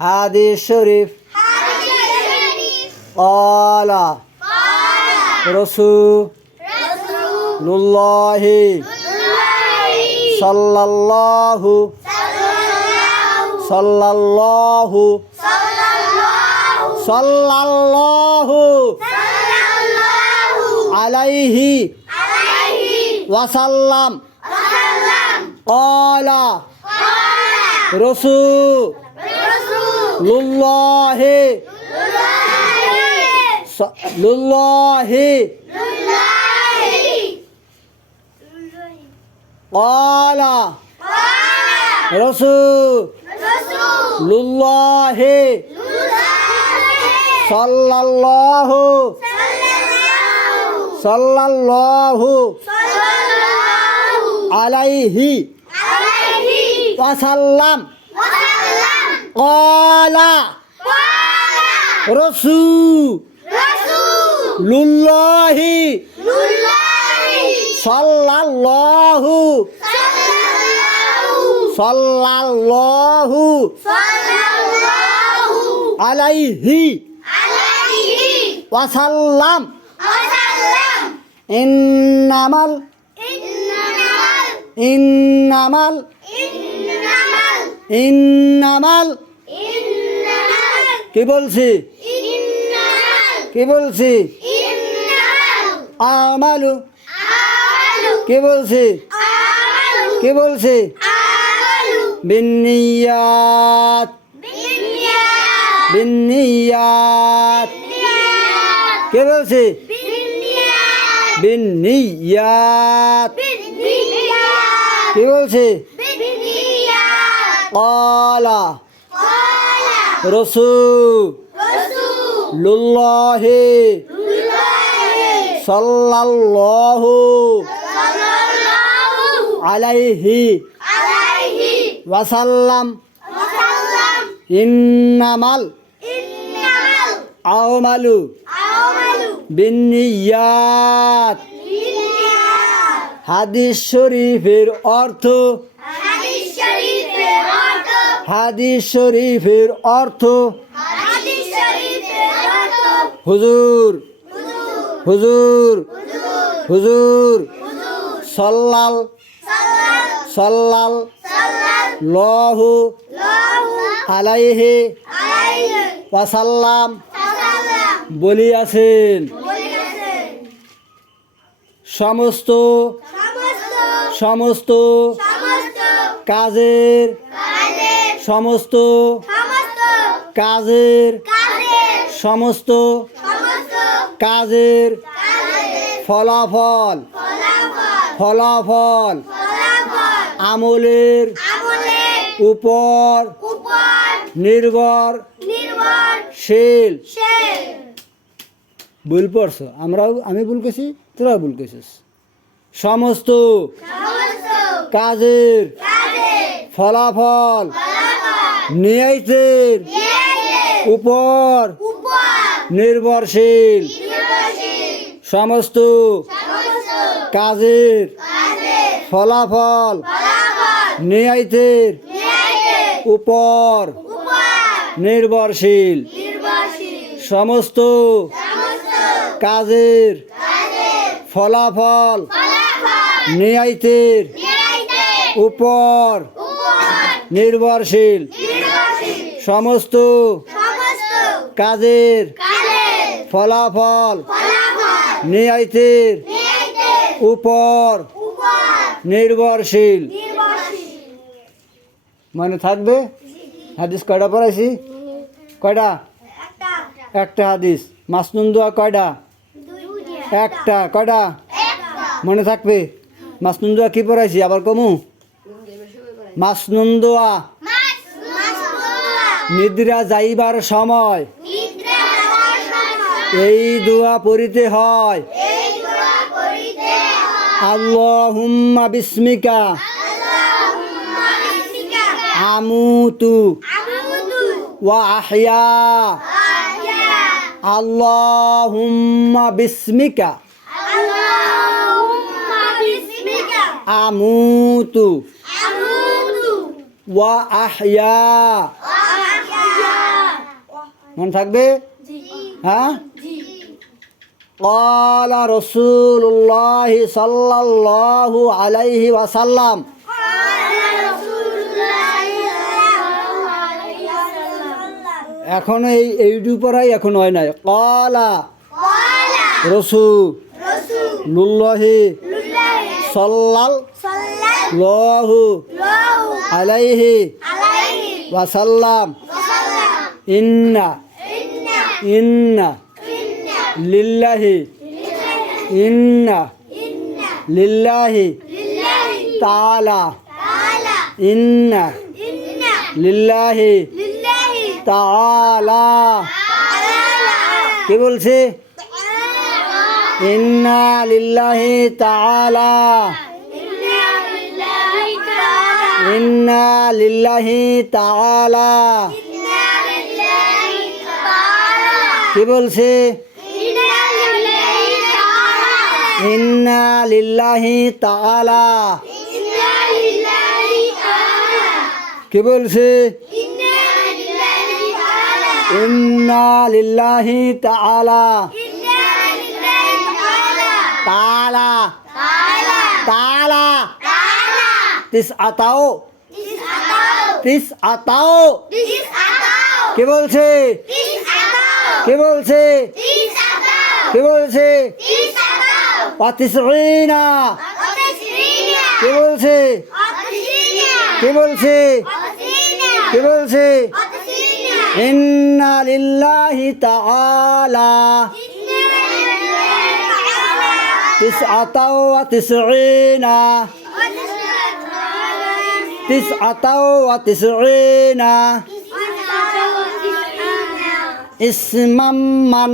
হাদিস শরীফ قال رسول صلى الله عليه وسلم قال رسول الله قال رسول الله صلى الله عليه وسلم قال رسول الله صلى الله عليه وسلم إنما কি বলছি আমালু কি বলছি বিন্নিয়াত কি বলছি বিন্নিয়াত কি বলছি قال رسول الله صلى الله عليه وسلم إنما الأعمال بالنيات হাদিস শরীফের অর্থ হুজুর সাল্লাল্লাহু আলাইহি ওয়াসাল্লাম বলিয়াছেন সমস্ত কাজের ফলাফল আমলের উপর নির্ভরশীল ভুল পড়ছো আমি ভুল করছি তোরা ভুল করছিস সমস্ত কাজের ফলাফল নিয়াইতের উপর নির্ভরশীল সমস্ত কাজের ফলাফল নিয়াইতের উপর নির্ভরশীল সমস্ত কাজের ফলাফল নিয়াইতের উপর নির্ভরশীল সমস্ত কাজের ফলাফল নিয়াইতের উপর নির্ভরশীল মানে থাকবে হাদিস কয়টা পড়াইছি কয়টা একটা হাদিস মাসনুন দোয়া কয়টা একটা কয়টা মনে থাকবে মাসনুন দোয়া কি পড়াইছি আবার কমু মাসনুন দোয়া নিদ্রা যাইবার সময় এই দোয়া পড়িতে হয় আল্লাহুম্মা বিসমিকা আমুতু ওয়া আহইয়া আল্লাহুম্মা বিসমিকা আমুতু ওয়া আহইয়া মনে থাকবে? হ্যাঁ, قال رسول الله صلى الله عليه وسلم এখনো এইটু পড়াই এখন হয় নাই। কলা রসুলুল্লাহি সাল্লাল্লাহু আলাইহি ওয়াসাল্লাম ইন্না লিল্লাহি তাআলা ইন্না লিল্লাহি তাআলা কি বলছে? ইন্না লিল্লাহি তাআলা, ইন্না লিল্লাহি তাআলা কি বলছে? ইন্না লিল্লাহি তাআলা কি বলছে? ইন্না লিল্লাহি তাআলা তাআলা তাআলা তিসআতাও কি বলছে? কি বলছে? কি বলছে? ওয়াতিসঈনা কি বলছে? কি বলছে? কি বলছে? ইন্না লিল্লাহি তাআলা তিসআতাও ওয়া তিসঈনা ইসমাম্মান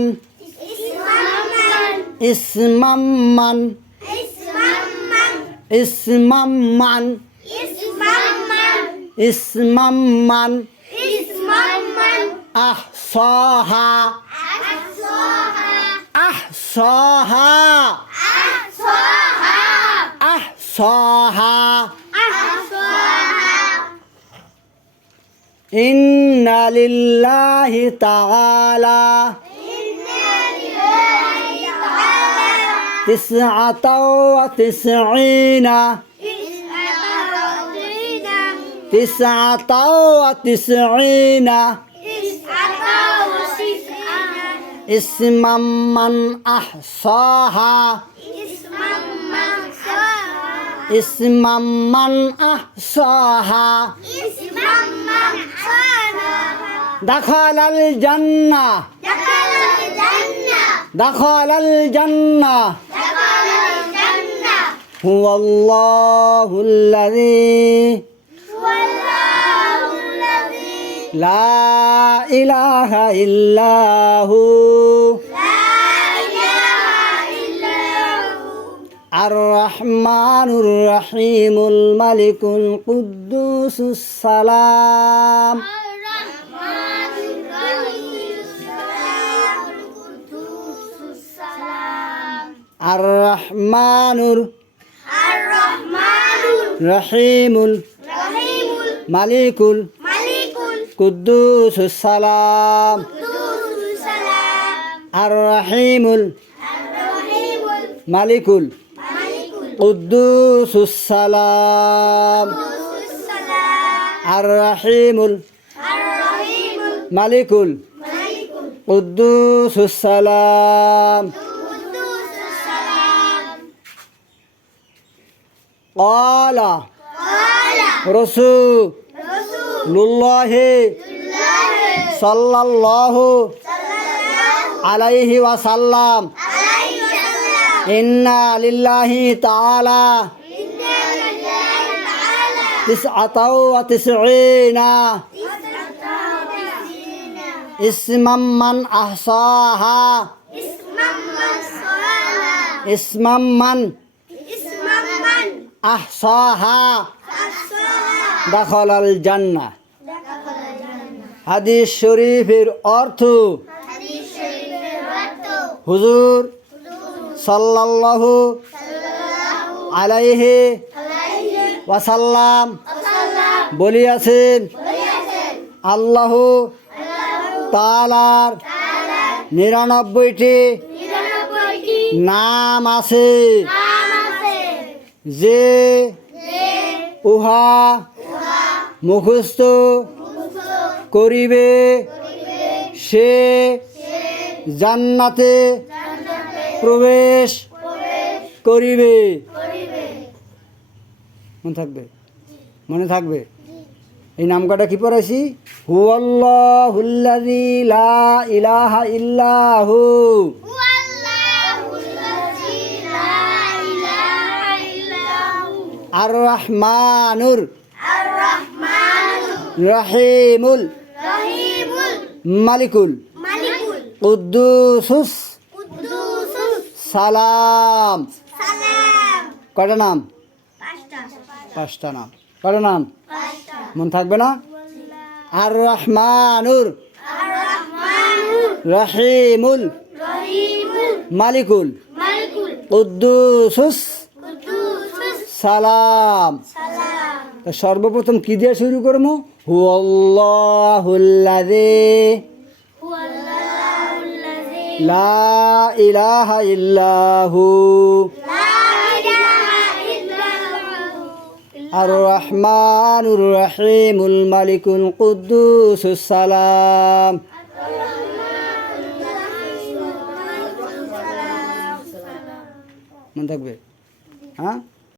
আহসাহা ইন্না লিল্লাহি তাআলা তিসআতাও ওয়া তিসঈনা ইসমাম্মান আহসাহা দাখালাল জান্নাহ হুয়াল্লাহুল্লাযী লা ইলাহা ইল্লাহু আর-রাহমানুর রাহিমুল মালিকুল কুদ্দুসুস সালাম আর-রাহমানুর রাহিমুল মালিকুল কুদ্দুসুস সালাম আর-রাহিমুল মালিকুল কুদ্দুসুস সালাম আর-রাহিমুল মালিকুল কুদ্দুসুস সালাম قال رسول الله صلى الله عليه وسلم إن لله تعالى 99 اسما من أحصاها اسما من أحصاها دخل الجنة হাদিস শরীফের অর্থ হুজুর সাল্লাল্লাহু আলাইহি ওয়াসাল্লাম বলিয়াছেন আল্লাহ তাআলার 99টি নাম আছে যে উহা মুখস্থ করিবে সে জান্নাতে প্রবেশ করিবে। মনে থাকবে, মনে থাকবে। এই নাম কটা কি পড়াইছি? হুয়াল্লাহুল্লাযী লা ইলাহা ইল্লাহু আর রহমানুর রহিমুল মালিকুল কুদ্দুসুস সালাম। কয়টা নাম? 5টা নাম। কয়টা নাম? মন থাকবে না? আর রহমানুর রহিমুল মালিকুল কুদ্দুসুস সালাম। সর্বপ্রথম কি দিয়ে শুরু করবো? হুয়াল্লাহুল্লাযী লা ইলাহা ইল্লাহু আর রহমানুর রহিমুল মালিকুল কুদ্দুসুস সালাম। মনে থাকবে? হ্যাঁ।